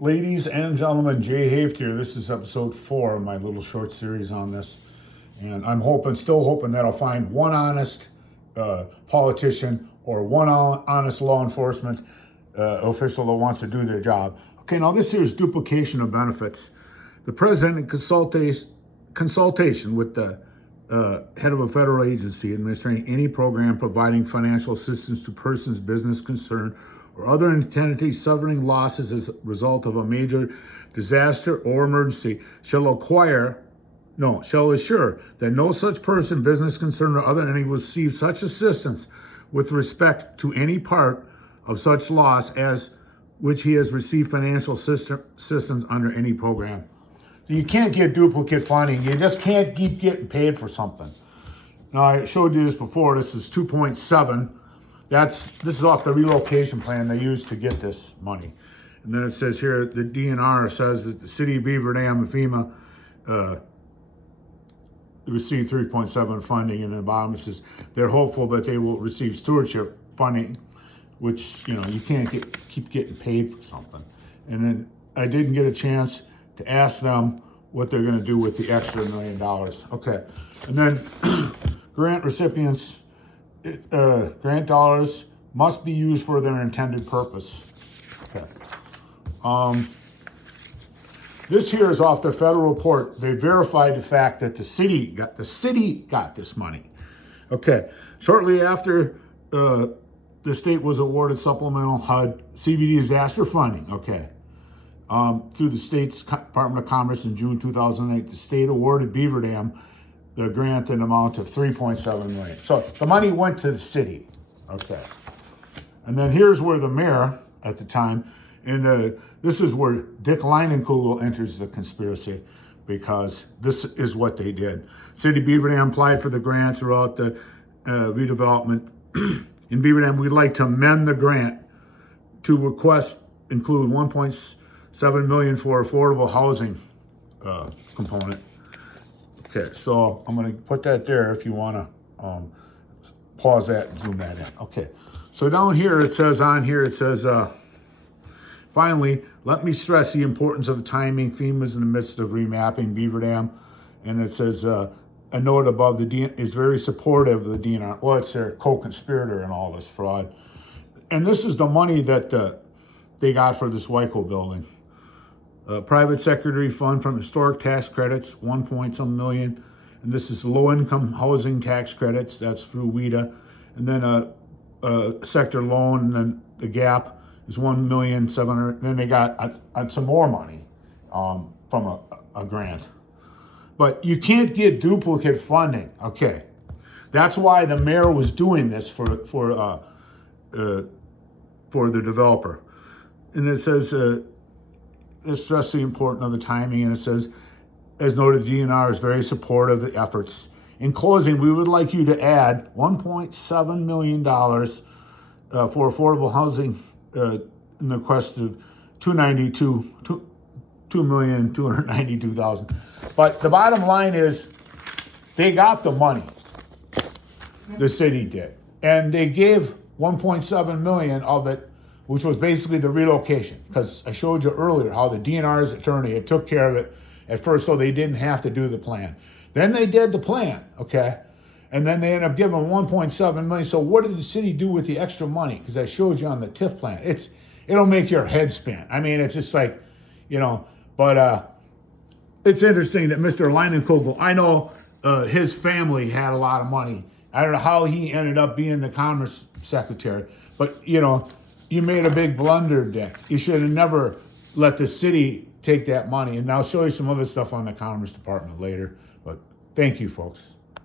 Ladies and gentlemen, Jay Haft here. This is episode 4 of my little short series on this. And I'm still hoping that I'll find one honest politician or one honest law enforcement official that wants to do their job. Okay, now this here is duplication of benefits. The president, in consultation with the head of a federal agency administering any program providing financial assistance to persons, business concern, or other entities suffering losses as a result of a major disaster or emergency, shall assure that no such person, business concern, or other entity will receive such assistance with respect to any part of such loss as which he has received financial assistance under any program. So you can't get duplicate funding. You just can't keep getting paid for something. Now, I showed you this before. This is 2.7. This is off the relocation plan they used to get this money. And then it says here, the DNR says that the city of Beaver Dam and FEMA received 3.7 funding. And at the bottom it says they're hopeful that they will receive stewardship funding, which, you can't keep getting paid for something. And then I didn't get a chance to ask them what they're going to do with the extra $1 million. Okay. And then grant recipients, grant dollars must be used for their intended purpose. Okay. This here is off the federal report. They verified the fact that the city got this money. Okay. Shortly after the state was awarded supplemental HUD CBD disaster funding. Okay. Through the state's Department of Commerce in June 2008, the state awarded Beaver Dam the grant in amount of $3.7 million. So the money went to the city. Okay. And then here's where the mayor at the time, and this is where Dick Leinenkugel enters the conspiracy, because this is what they did. City of Beaver Dam applied for the grant throughout the redevelopment. In Beaver Dam, we'd like to amend the grant to include $1.7 million for affordable housing component. Okay, so I'm going to put that there if you want to pause that and zoom that in. Okay, so down here it says, finally, let me stress the importance of timing. FEMA's in the midst of remapping Beaver Dam, and it says, a note above, the DNR is very supportive of the DNR. Well, it's their co-conspirator in all this fraud. And this is the money that they got for this Wyco building. Private sector fund from historic tax credits, 1 million. And this is low-income housing tax credits. That's through WIDA. And then a sector loan, and then the gap is 1,700,000. Then they got some more money from a grant. But you can't get duplicate funding. Okay, that's why the mayor was doing this for the developer. And it says, it stresses the importance of the timing, and it says, as noted, the DNR is very supportive of the efforts. In closing, we would like you to add $1.7 million for affordable housing in the request of $2,292,000. But the bottom line is, they got the money. The city did, and they gave $1.7 million of it, which was basically the relocation, because I showed you earlier how the DNR's attorney had took care of it at first, so they didn't have to do the plan. Then they did the plan, okay? And then they ended up giving $1.7 million. So what did the city do with the extra money? Because I showed you on the TIF plan. It'll make your head spin. I mean, it's just like, but it's interesting that Mr. Leinenkugel, I know his family had a lot of money. I don't know how he ended up being the Commerce Secretary, but you made a big blunder, Dick. You should have never let the city take that money. And I'll show you some other stuff on the Commerce Department later. But thank you, folks.